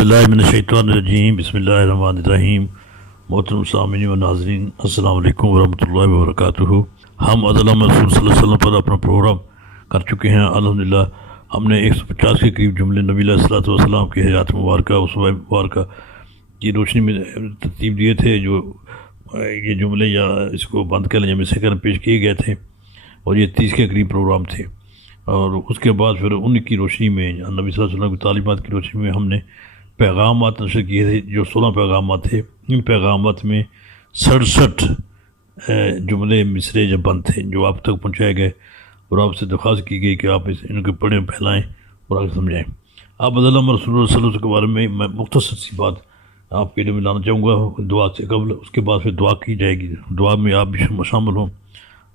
باللہ من الشیطان الرجیم بسم اللہ الرحمن الرحیم۔ محترم سامعین و ناظرین، السلام علیکم ورحمۃ اللہ وبرکاتہ۔ ہم علامہ رسول صلی اللہ علیہ وسلم پر اپنا پروگرام کر چکے ہیں۔ الحمدللہ ہم نے 150 کے قریب جملے نبی علیہ الصلوۃ والسلام کی حیات مبارکہ اسوہ مبارکہ کی روشنی میں ترتیب دیے تھے، جو یہ جملے یا اس کو بند کر لیں میں سیکنڈ پیش کیے گئے تھے، اور یہ 30 کے قریب پروگرام تھے۔ اور اس کے بعد پھر ان کی روشنی میں، نبی صلی اللہ علیہ وسلم کی تعلیمات کی روشنی میں ہم نے پیغامات نشر کیے تھے، جو 16 پیغامات تھے۔ ان پیغامات میں 67 جملے مصرے جب بند تھے جو آپ تک پہنچائے گئے، اور آپ سے درخواست کی گئی کہ آپ ان کے پڑھیں، پھیلائیں اور آگے سمجھائیں۔ آپ علامہ رسول اللہ صلی اللہ علیہ وسلم کے بارے میں مختصر سی بات آپ کے لیے میں لانا چاہوں گا دعا سے قبل۔ اس کے بعد پھر دعا کی جائے گی، دعا میں آپ بھی شامل ہوں۔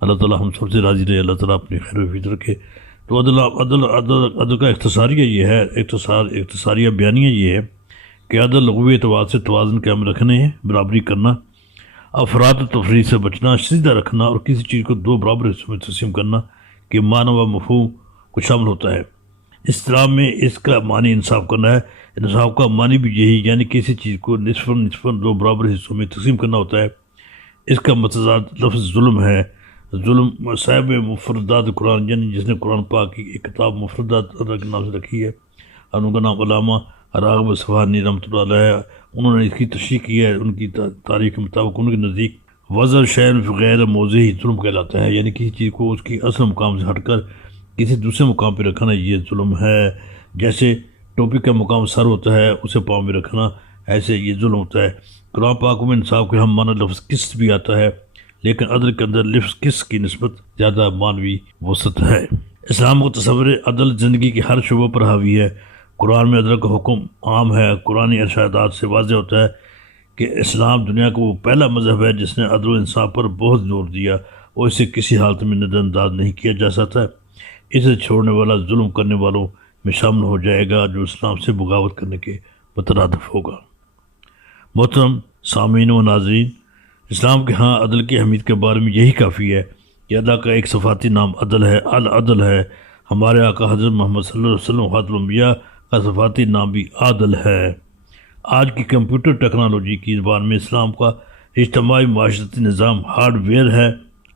اللہ تعالیٰ ہم سب سے راضی رہے، اللہ تعالیٰ اپنی خیر و فیض رکھے۔ تو عدل کا اختصاریہ یہ ہے، اختصاریہ بیانیہ یہ ہے کہ عدل لغوی اعتبار سے توازن قائم رکھنے ہیں، برابری کرنا، افراد و تفریط سے بچنا، سیدھا رکھنا، اور کسی چیز کو دو برابر حصوں میں تقسیم کرنا کہ معنی و مفہوم کو شامل ہوتا ہے۔ اصطلاح میں اس کا معنی انصاف کرنا ہے۔ انصاف کا معنی بھی یہی، یعنی کسی چیز کو نصفاً دو برابر حصوں میں تقسیم کرنا ہوتا ہے۔ اس کا متضاد لفظ ظلم ہے۔ ظلم صاحب مفردات قرآن، یعنی جس نے قرآن پاک کی ایک کتاب مفردات کے نام سے رکھی ہے، اور ان کا نام علامہ راغب اصفہانی رحمۃ اللہ علیہ، انہوں نے اس کی تشریح کی ہے۔ ان کی تاریخ کے مطابق ان کے نزدیک وضع شیء غیر موضعی ظلم کہلاتا ہے، یعنی کسی چیز کو اس کی اصل مقام سے ہٹ کر کسی دوسرے مقام پہ رکھنا یہ ظلم ہے۔ جیسے ٹوپی کا مقام سر ہوتا ہے، اسے پاؤں میں رکھنا، ایسے یہ ظلم ہوتا ہے۔ قرآن پاک میں انصاف کے ہم معنی لفظ قسط بھی آتا ہے، لیکن عدل کے اندر لفظ قسط کی نسبت زیادہ معنوی وسعت ہے۔ اسلام کو تصور عدل زندگی کے ہر شعبوں پر حاوی ہے۔ قرآن میں عدل کا حکم عام ہے۔ قرآنی ارشادات سے واضح ہوتا ہے کہ اسلام دنیا کا وہ پہلا مذہب ہے جس نے عدل و انصاف پر بہت زور دیا، اور اسے کسی حالت میں نظر انداز نہیں کیا جا سکتا۔ اسے چھوڑنے والا ظلم کرنے والوں میں شامل ہو جائے گا، جو اسلام سے بغاوت کرنے کے مترادف ہوگا۔ محترم سامعین و ناظرین، اسلام کے ہاں عدل کی اہمیت کے بارے میں یہی کافی ہے کہ اللہ کا ایک صفاتی نام عدل ہے، العدل ہے۔ ہمارے آقا حضرت محمد صلی اللہ علیہ وسلم خاتم الانبیاء کا صفاتی نام بھی عادل ہے۔ آج کی کمپیوٹر ٹیکنالوجی کی زبان میں اسلام کا اجتماعی معاشرتی نظام ہارڈ ویئر ہے،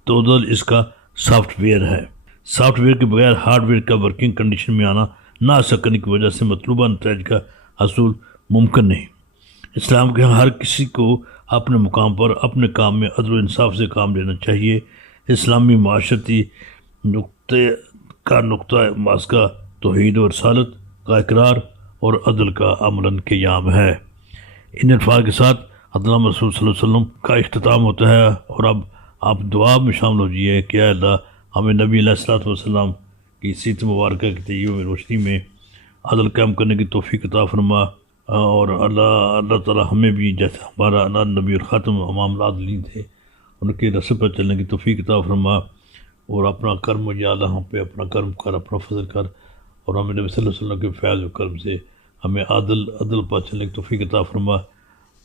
تو عدل اس کا سافٹ ویئر ہے۔ سافٹ ویئر کے بغیر ہارڈ ویئر کا ورکنگ کنڈیشن میں آنا نہ آ سکنے کی وجہ سے مطلوبہ نتائج کا حصول ممکن نہیں۔ اسلام کے ہر کسی کو اپنے مقام پر اپنے کام میں عدل و انصاف سے کام لینا چاہیے۔ اسلامی معاشرتی نقطہ ماسکہ توحید و رسالت کا اقرار اور عدل کا عملاً قیام ہے۔ ان الفاظ کے ساتھ علامہ رسول صلی اللہ علیہ وسلم کا اختتام ہوتا ہے، اور اب آپ دعا میں شامل ہو جائیے کہ اے اللہ ہمیں نبی علیہ الصلوۃ والسلام کی سیرت مبارکہ کی تیئیوں میں روشنی میں عدل قائم کرنے کی توفیق عطا فرما، اور اللہ تعالیٰ ہمیں بھی جیسے ہمارا نبی الخاتم امام العادلین تھے ان کے رستے پر چلنے کی توفیق عطا فرما، اور اپنا کرم یا اللہ ہم پہ اپنا کرم کر، اپنا فضل کر، اور ہمیں نبی صلی اللہ علیہ وسلم کے فیض و کرم سے ہمیں عدل پر چلنے کی توفیق عطا فرما۔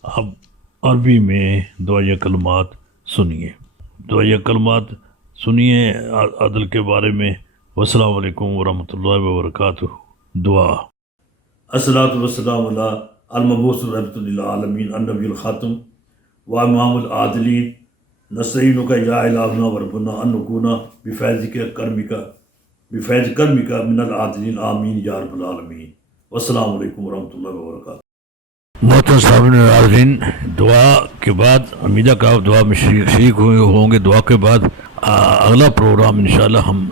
اب عربی میں دعائیہ کلمات سنیے، عدل کے بارے میں۔ والسلام علیکم ورحمۃ اللہ وبرکاتہ۔ دعا۔ الصلاۃ والسلام علی المبعوث رحمۃ للعالمین النبی الخاتم و امام العادلین، نستعینک یا الہنا و ربنا ان نکون بفیض کرمک من العادلین، آمین یا رب العالمین۔ والسلام علیکم ورحمۃ اللہ وبرکاتہ۔ محترم سامعین و ناظرین، دعا کے بعد امیدہ کا دعا میں شریک ہوں گے۔ دعا کے بعد اگلا پروگرام انشاءاللہ ہم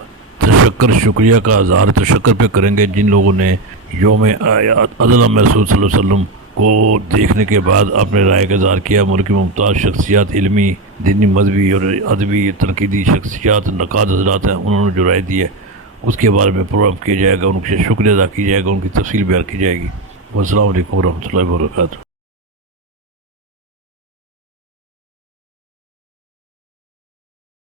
شکریہ کا اظہار تشکر پہ کریں گے، جن لوگوں نے یوم علامہ رسول صلی اللہ علیہ وسلم کو دیکھنے کے بعد اپنے رائے کا اظہار کیا۔ ملک کی ممتاز شخصیات، علمی، دینی، مذہبی اور ادبی تنقیدی شخصیات، نقاد حضرات ہیں، انہوں نے جو رائے دی ہے اس کے بارے میں پروگرام کیا جائے گا، ان سے شکریہ ادا کی جائے گا، ان کی تفصیل بیان کی جائے گی۔ والسلام علیکم ورحمۃ اللہ وبرکاتہ۔